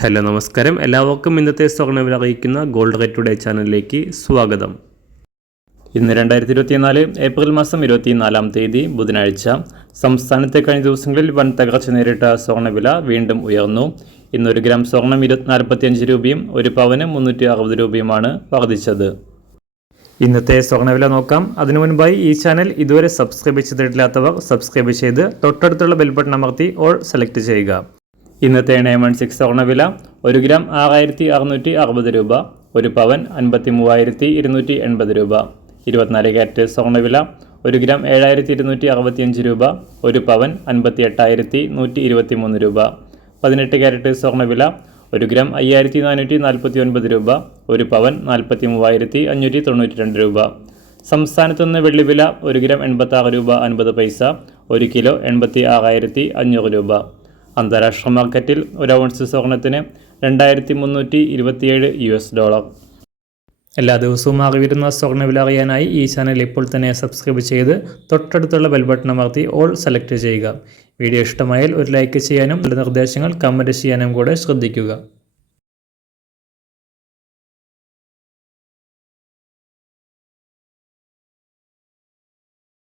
Hello നമസ്കാരം, എല്ലാവർക്കും ഇന്നത്തെ സ്വർണ്ണവില അറിയിക്കുന്ന ഗോൾഡ് റേറ്റ് ടുഡേ ചാനലിലേക്ക് സ്വാഗതം. ഇന്ന് 2024 ഏപ്രിൽ മാസം 24-ാം തീയതി ബുധനാഴ്ച. സംസ്ഥാനത്തെ കഴിഞ്ഞ ദിവസങ്ങളിൽ വൻ തകർച്ച നേരിട്ട സ്വർണ്ണവില വീണ്ടും ഉയർന്നു. ഇന്ന് 1 ഗ്രാം സ്വർണം 45 രൂപയും 1 പവന് 360 രൂപയുമാണ് വർദ്ധിച്ചത്. ഇന്നത്തെ സ്വർണ്ണവില നോക്കാം. അതിനു മുൻപായി ഈ ചാനൽ ഇതുവരെ സബ്സ്ക്രൈബ് ചെയ്തിട്ടില്ലാത്തവർ സബ്സ്ക്രൈബ് ചെയ്ത് തൊട്ടടുത്തുള്ള ബെൽ ബട്ടൺ അമർത്തി ഓൾ സെലക്ട് ചെയ്യുക. ഇന്നത്തെ 916 സ്വർണ്ണവില 1 ഗ്രാം 6660 രൂപ, 1 പവൻ 53,280 രൂപ. 24 ക്യാരറ്റ് സ്വർണ്ണവില 1 ഗ്രാം 7265 രൂപ, 1 പവൻ 58,123 രൂപ. 18 ക്യാരറ്റ് സ്വർണ്ണവില 1 ഗ്രാം 5449 രൂപ, 1 പവൻ 43,592 രൂപ. സംസ്ഥാനത്തുനിന്ന് വെള്ളിവില 1 ഗ്രാം 86 രൂപ 50 പൈസ, 1 കിലോ 86,500 രൂപ. അന്താരാഷ്ട്ര മാർക്കറ്റിൽ 1 ഔൺസ് സ്വർണത്തിന് $2,327. എല്ലാ ദിവസവും അറിവിരുന്ന സ്വർണ്ണവില അറിയാനായി ഈ ചാനൽ ഇപ്പോൾ തന്നെ സബ്സ്ക്രൈബ് ചെയ്ത് തൊട്ടടുത്തുള്ള ബെൽ ബട്ടൺ അമർത്തി ഓൾ സെലക്ട് ചെയ്യുക. വീഡിയോ ഇഷ്ടമായാൽ ഒരു ലൈക്ക് ചെയ്യാനും നല്ല നിർദ്ദേശങ്ങൾ കമൻറ്റ് ചെയ്യാനും കൂടെ ശ്രദ്ധിക്കുക.